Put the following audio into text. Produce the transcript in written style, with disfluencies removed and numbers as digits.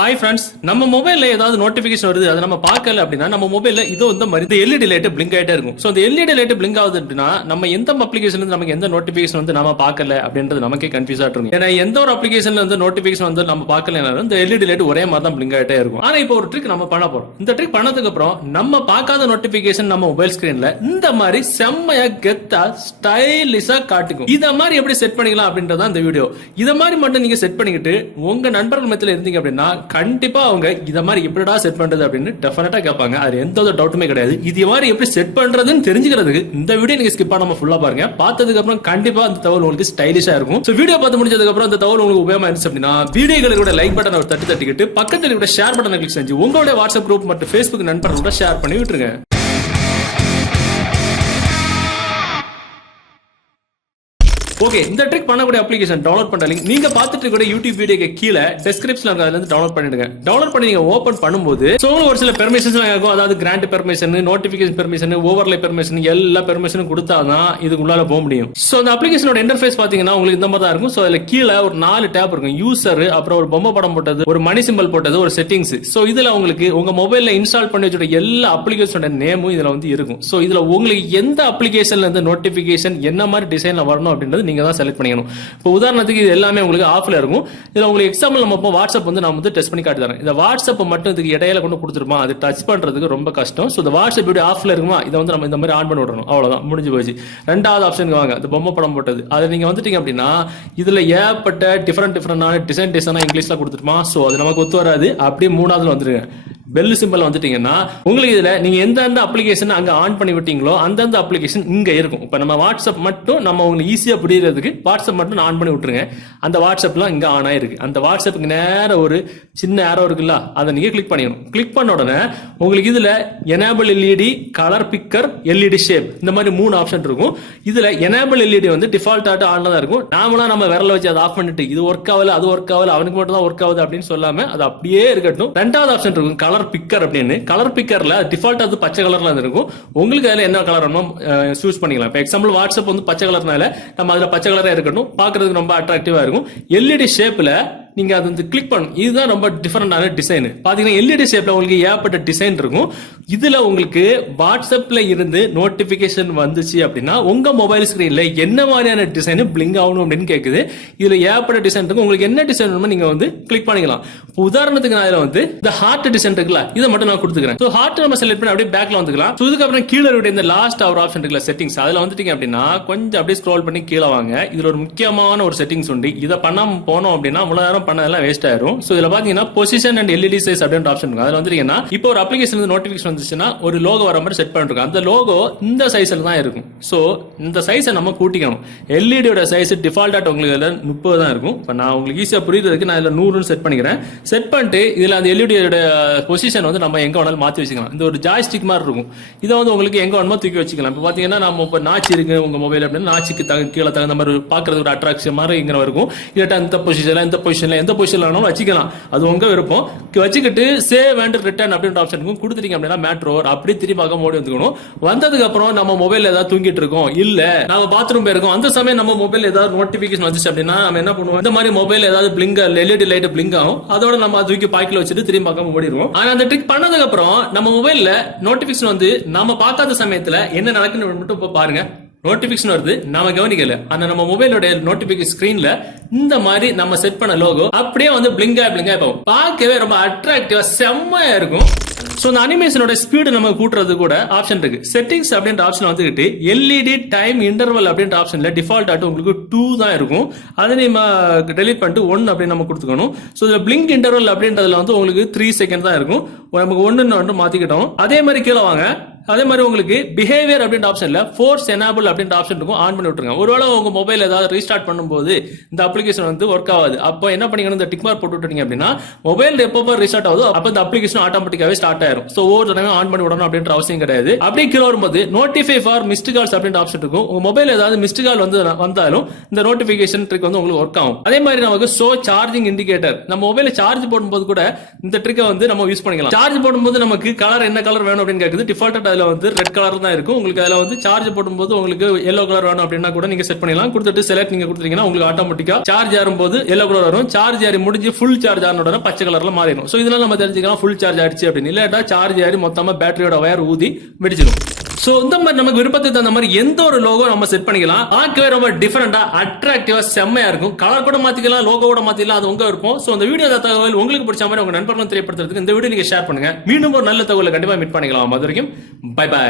Hi friends, நம்ம மொபைல்ல ஏதாவது நோட்டிபிகேஷன் வருது, அதை நம்ம பார்க்கல அப்படின்னா நம்ம மொபைல்ல இதோ இந்த மாதிரி இந்த எல்இடி லைட் பிளிங்க் ஆயிட்டே இருக்கும். ஸோ இந்த எல்இடி லைட் பிளிங்க் ஆகுது அப்படின்னா நம்ம எந்த அப்ளிகேஷன் இருந்து நமக்கு எந்த நோட்டிபிகேஷன் வந்து நம்ம பார்க்கல அப்படின்றது நமக்கே கன்ஃபியூஸ் ஆகும். ஏன்னா எந்த ஒரு அப்ளிகேஷன்ல வந்து நோட்டிபிகேஷன் வந்து நம்ம பார்க்கலனாலும் இந்த எல்இடி லைட் ஒரே மாதிரி தான் பிளிங்க் ஆயிட்டே இருக்கும். ஆனா இப்போ ஒரு ட்ரிக் நம்ம பண்ண போறோம். இந்த ட்ரிக் பண்ணதுக்கு அப்புறம் நம்ம பார்க்காத நோட்டிபிகேஷன் நம்ம மொபைல் ஸ்கிரீன்ல இந்த மாதிரி செம்மையா கெத்தா ஸ்டைலிஷா காட்டுக்கும். இத மாதிரி எப்படி செட் பண்ணிக்கலாம் அப்படின்றத இந்த வீடியோ. இத மாதிரி மட்டும் நீங்க செட் பண்ணிக்கிட்டு உங்க நண்பர்கள் மத்தியில இருந்தீங்க அப்படின்னா கண்டிப்பா அவங்க இத மாதிரி எப்படிடா செட் பண்றது அப்படின்னு டெஃபினட்டா கேட்பாங்க. அது எந்த ஒரு டவுட்டுமே கிடையாது. இது மாதிரி எப்படி செட் பண்றதுன்னு தெரிஞ்சுக்கிறதுக்கு இந்த வீடியோ நீங்க ஸ்கிப் பண்ணாம ஃபுல்லா பாருங்க. பார்த்ததுக்கு அப்புறம் கண்டிப்பா அந்த தகவல் உங்களுக்கு ஸ்டைலிஷா இருக்கும். சோ வீடியோ பார்த்து முடிஞ்சதுக்கு அப்புறம் அந்த தகவல் உங்களுக்கு உபயோகமா இருந்துச்சு அப்படின்னா வீடியோகளுக்கு லைக் பட்டனை ஒரு தட்டிக்கிட்டு பக்கத்துல இருக்கிற ஷேர் பட்டனை கிளிக் செஞ்சு உங்களுடைய வாட்ஸ்அப் குரூப் மற்றும் ஃபேஸ்புக் நண்பர்களோட ஷேர் பண்ணி விட்டுருங்க. ஓகே, இந்த ட்ரிக் பண்ணக்கூடிய அப்ளிகேஷன் டவுன்லோட் பண்ண லிங்க் நீங்க பார்த்துட்டு இருக்க யூடியூப் வீடியோக்கு கீழே டிஸ்கிரிப்ஷன்ல இருக்கு, அதுல இருந்து டவுன்லோட் பண்ணிடுங்க. டவுன்லோட் பண்ணி நீங்க ஓபன் பண்ணும்போது உங்களுக்கு ஒரு சில பெர்மிஷன்ஸ் இருக்கும். அதாவது grant permission, notification permission, overlay permission, எல்லா பெர்மிஷனும் கொடுத்தாதான் இதுக்குள்ளால போக முடியும். சோ அந்த அப்ளிகேஷனோட இன்டர்ஃபேஸ் பாத்தீங்கன்னா உங்களுக்கு இந்த மாதிரி தான் இருக்கும். சோ அதுல கீழே ஒரு 4 டேப் இருக்கும். யூசர், அப்புறம் ஒரு பொம்மை படம் போட்டது, ஒரு மணி சிம்பிள் போட்டது, ஒரு செட்டிங்ஸ். சோ இதுல உங்களுக்கு உங்க மொபைல்ல இன்ஸ்டால் பண்ணி வச்சுட்ட எல்லா அப்ளிகேஷனோட நேமும் இதுல வந்து இருக்கும். சோ இதுல உங்களுக்கு எந்த அப்ளிகேஷன்ல இருந்து நோட்டிபிகேஷன் என்ன மாதிரி டிசைன்ல வரணும் அப்படின்றது நீங்க தான் செலக்ட் பண்ணிக்கணும். இப்போ உதாரணத்துக்கு இது எல்லாமே உங்களுக்கு ஆஃப்ல இருக்கும். இதுல உங்களுக்கு எக்ஸாம்பிள் நம்ம இப்போ வாட்ஸ்அப் வந்து நான் வந்து டெஸ்ட் பண்ணி காட்டி தரேன். இந்த வாட்ஸ்அப் மட்டும் இதுக்கு இடையில கொண்டு கொடுத்துருமா, அது டச் பண்றதுக்கு ரொம்ப கஷ்டம். ஸோ இந்த வாட்ஸ்அப் இப்படி ஆஃப்ல இருக்குமா, இதை வந்து நம்ம இந்த மாதிரி ஆன் பண்ணி விடணும். அவ்வளவுதான், முடிஞ்சு போச்சு. ரெண்டாவது ஆப்ஷனுக்கு வாங்க, இந்த பொம்மை படம் போட்டது. அதை நீங்க வந்துட்டீங்க அப்படின்னா இதுல ஏற்பட்ட டிஃபரெண்டான டிசைனா இங்கிலீஷ்ல கொடுத்துருமா. ஸோ அது நமக்கு ஒத்து வராது. அப்படியே மூணாவதுல வந்துருங்க, பெல் சிம்பிள் வந்துட்டீங்கன்னா உங்களுக்கு இதுல நீங்க எந்தெந்த அப்ளிகேஷன் அங்க ஆன் பண்ணி விட்டீங்களோ அந்தந்த அப்ளிகேஷன் இங்க இருக்கும். இப்ப நம்ம வாட்ஸ்அப் மட்டும் நம்ம உங்களுக்கு ஈஸியா புரியறதுக்கு வாட்ஸ்அப் மட்டும் ஆன் பண்ணி விட்டுருங்க. அந்த வாட்ஸ்அப்லாம் இங்க ஆன் ஆயிருக்கு. அந்த வாட்ஸ்அப்புக்கு நேர ஒரு சின்ன ஏரோ இருக்குல்ல, அதை நீங்க கிளிக் பண்ணிக்கணும். கிளிக் பண்ண உடனே உங்களுக்கு இதுல enable LED, colour bigger, LED shape, இந்த மாதிரி 3 ஆப்ஷன் இருக்கும். இதுல எனேபிள் எல்இடி வந்து டிஃபால்ட் ஆட்டு ஆன்ல தான் இருக்கும். நாமளா நம்ம விரல வச்சு அதை ஆஃப் பண்ணிட்டு இது ஒர்க் ஆகல, அது ஒர்க் ஆகல, அவனுக்கு மட்டும் தான் ஒர்க் ஆகுது அப்படின்னு சொல்லாம அது அப்படியே இருக்கட்டும். ரெண்டாவது ஆப்ஷன் இருக்கும் கலர் பிக்கர் அப்படின்னு. கலர் பிக்கர்ல டிஃபால்ட் அது பச்சை கலர்ல இருக்கும். உங்களுக்கு அதுல என்ன கலர் வேணுமோ சூஸ் பண்ணிக்கலாம். இப்போ எக்ஸாம்பிள் வாட்ஸ்அப் வந்து பச்சை கலர்னால நம்ம அதுல பச்சை கலரா இருக்கட்டும், பாக்குறதுக்கு ரொம்ப அட்ராக்டிவா இருக்கும். எல்இடி ஷேப்ல நீங்க அது வந்து கிளிக் பண்ணணும். இதுதான் ரொம்ப டிஃபரெண்டான டிசைன். பாத்தீங்கன்னா எல்இடி ஷேப்ல உங்களுக்கு ஏகப்பட்ட டிசைன் இருக்கும். இதுல உங்களுக்கு வாட்ஸ்அப்ல இருந்து நோட்டிபிகேஷன் வந்துச்சு அப்படின்னா உங்க மொபைல் ஸ்கிரீன்ல என்ன மாதிரியான டிசைன் பிளிங்க் ஆகணும் அப்படின்னு கேக்குது. இதுல ஏகப்பட்ட டிசைன் இருக்கும். உங்களுக்கு என்ன டிசைன் வேணுமோ நீங்க வந்து கிளிக் பண்ணிக்கலாம். உதாரணத்துக்கு நான் இதுல வந்து இந்த ஹார்ட் டிசைன் இருக்குல்ல, இதை மட்டும் நான் கொடுத்துக்கிறேன். ஸோ ஹார்ட் நம்ம செலக்ட் பண்ணி அப்படியே பேக்ல வந்துக்கலாம். ஸோ இதுக்கப்புறம் கீழே இருக்க இந்த லாஸ்ட் ஒரு ஆப்ஷன் இருக்குல்ல, செட்டிங்ஸ், அதுல வந்துட்டீங்க அப்படின்னா கொஞ்சம் அப்படியே ஸ்க்ரோல் பண்ணி கீழே வாங்க. இதுல ஒரு முக்கியமான ஒரு செட்டிங்ஸ் உண்டு. இதை பண்ணாம போனோம் அப்படின்னா முழு நேரம் பண்ணதெல்லாம் வேஸ்ட் ஆயிரும். சோ இதுல பாத்தீங்கன்னா பொசிஷன் அண்ட் எல்இடி சைஸ் அப்படின்ற ஆப்ஷன் இருக்கு. அதுல வந்துட்டீங்கன்னா இப்போ ஒரு அப்ளிகேஷன் நோட்டிபிகேஷன் வந்துச்சுன்னா ஒரு லோகோ வர மாதிரி செட் பண்ணிருக்கோம். அந்த லோகோ இந்த சைஸ்ல தான் இருக்கும். சோ இந்த சைஸை நம்ம கூட்டிக்கணும். எல்இடியோட சைஸ் டிஃபால்ட்டா உங்களுக்கு 30 தான் இருக்கும். இப்போ நான் உங்களுக்கு ஈஸியா புரியுறதுக்கு நான் இதுல 100 செட் பண்ணிக்கிறேன். செட் பண்ணிட்டு இதுல அந்த எல்இடியோட பொசிஷன் வந்து நம்ம எங்க வேணாலும் மாத்தி வச்சுக்கலாம். இந்த ஒரு ஜாய்ஸ்டிக் மாதிரி இருக்கும். இதை வந்து உங்களுக்கு எங்க வேணுமோ தூக்கி வச்சுக்கலாம். இப்போ பாத்தீங்கன்னா நம்ம இப்போ நாச்சு இருக்கு உங்க மொபைல் அப்படின்னு நாச்சுக்கு கீழே தகுந்த மாதிரி பாக்குறது ஒரு அட்ராக்ஷன் மாதிரி இங்க இருக்கும். இல்லாட்டா இந்த பொசிஷன்ல எந்த பொசிஷன்ல வச்சுக்கலாம். அது உங்க விருப்பம். வச்சுக்கிட்டு சேவ் அண்ட் ரிட்டர்ன் அப்படின்ற ஆப்ஷன் கொடுத்துட்டீங்க அப்படின்னா மேட்ரோ அப்படி திரும்பி மோடி வந்துக்கணும். வந்ததுக்கு அப்புறம் நம்ம மொபைல் ஏதாவது தூங்கிட்டு இருக்கோம், இல்ல நம்ம பாத்ரூம் போயிருக்கோம், அந்த சமயம் நம்ம மொபைல் ஏதாவது நோட்டிபிகேஷன் வந்துச்சு அப்படின்னா நம்ம என்ன பண்ணுவோம், இந்த மாதிரி மொபைல் ஏதாவது பிளிங்க் எல்இடி லைட் பிளிங்க் ஆகும். அதோட நம்ம தூக்கி பாக்கெட்ல வச்சுட்டு திரும்பி பார்க்காம ஓடிடுவோம். ஆனா அந்த ட்ரிக் பண்ணதுக்கு அப்புறம் நம்ம மொபைல்ல நோட்டிபிகேஷன் வந்து நம்ம பார்க்காத சமயத்துல என்ன நடக்குன்னு மட்டும் பாருங்க. நோட்டிபிகேஷன் வருது, நாம கவனிக்கல. அந்த நம்ம மொபைலோட நோட்டிபிகேஷன் ஸ்கிரீன்ல இந்த மாதிரி நம்ம செட் பண்ண லோகோ அப்படியே வந்து பிளிங்கா போகும். பார்க்கவே ரொம்ப அட்ராக்டிவா செம்மையா இருக்கும். சோ இந்த அனிமேஷனோட ஸ்பீடு நம்ம கூட்டுறது கூட ஆப்ஷன் இருக்கு. செட்டிங்ஸ் அப்படின்ற ஆப்ஷன் வந்துகிட்டு எல்இடி டைம் இன்டர்வல் அப்படின்ற ஆப்ஷன்ல டிஃபால்ட் ஆட்டு உங்களுக்கு 2 தான் இருக்கும். அதை நம்ம டெலிட் பண்ணிட்டு 1 அப்படின்னு நம்ம கொடுத்துக்கணும். சோ இதுல பிளிங்க் இன்டர்வல் அப்படின்றதுல வந்து உங்களுக்கு 3 செகண்ட் தான் இருக்கும். நமக்கு 1 மாத்திக்கிட்டோம். அதே மாதிரி கீழே வாங்க. அதே மாதிரி உங்களுக்கு பிஹேவியர் அப்படின்ற ஆப்ஷன்ல ஃபோர்ஸ் எனேபிள் அப்படின்ற ஆப்ஷன் இருக்கும், ஆன் பண்ணி விட்டுருங்க. ஒருவேளை உங்க மொபைல் ஏதாவது ரீஸ்டார்ட் பண்ணும்போது இந்த அப்ளிகேஷன் வந்து ஒர்க் ஆகாது. அப்போ என்ன பண்ணிக்கணும், இந்த டிக் மார்க் போட்டு விட்டீங்க அப்படின்னா மொபைல் எப்போ ரீஸ்டார்ட் ஆகுதோ அப்போ இந்த அப்ளிகேஷன் ஆட்டோமேட்டிக்காவே ஸ்டார்ட் ஆயிரும். சோ ஒவ்வொரு தடவை ஆன் பண்ணி விடணும் அப்படின்ற அவசியம் கிடையாது. அப்படியே கீழே வரும்போது நோட்டிஃபை ஃபார் மிஸ்டு கால்ஸ் அப்படின்ற ஆப்ஷன் இருக்கும். உங்க மொபைல் ஏதாவது மிஸ்டு கால் வந்து வந்தாலும் இந்த நோட்டிபிகேஷன் ட்ரிக் வந்து உங்களுக்கு ஒர்க் ஆகும். அதே மாதிரி நமக்கு ஷோ சார்ஜிங் இண்டிகேட்டர், நம்ம மொபைல சார்ஜ் போடும்போது கூட இந்த ட்ரிக்கை வந்து நம்ம யூஸ் பண்ணிக்கலாம். சார்ஜ் போடும்போது நமக்கு கலர் என்ன கலர் வேணும் அப்படின்னு கேக்குது. டிஃபால்ட்டா அதுல வந்து ரெட் கலர் தான் இருக்கும். உங்களுக்கு அதுல வந்து சார்ஜ் போடும்போது உங்களுக்கு எல்லோ கலர் வேணும் அப்படின்னா கூட நீங்க செட் பண்ணிடலாம். கொடுத்துட்டு செலக்ட் நீங்க கொடுத்தீங்கன்னா உங்களுக்கு ஆட்டோமேட்டிக்கா சார்ஜ் ஏறும்போது எல்லோ கலர் வரும். சார்ஜ் ஏறி முடிஞ்சு ஃபுல் சார்ஜ் ஆன உடனே பச்சை கலர்ல மாறிடும். சோ இதெல்லாம் நம்ம தெரிஞ்சுக்கலாம் ஃபுல் சார்ஜ் ஆயிடுச்சு அப்படின்னு. இல்லாட்டா சார்ஜ் ஏறி மொத்தமா பேட்டரியோட வயர் ஊதி வெடிச்சிடும். சோ இந்த மாதிரி நமக்கு விருப்பத்துக்கு தகுந்த மாதிரி எந்த ஒரு லோகோ நம்ம செட் பண்ணிக்கலாம். பார்க்கவே ரொம்ப டிஃபரெண்டா அட்ராக்டிவா செம்மையா இருக்கும். கலர் கூட மாத்திக்கலாம், லோகோட மாத்திக்கலாம், அது உங்க விருப்பம். சோ இந்த வீடியோ தகவல் உங்களுக்கு பிடிச்ச மாதிரி உங்க நண்பர்களும் தெரியப்படுத்துறதுக்கு இந்த வீடியோ நீங்க ஷேர் பண்ணுங்க. மீண்டும் ஒரு நல்ல தகவலை கண்டிப்பா மீட் பண்ணிக்கலாம். அது வரைக்கும் பை பை.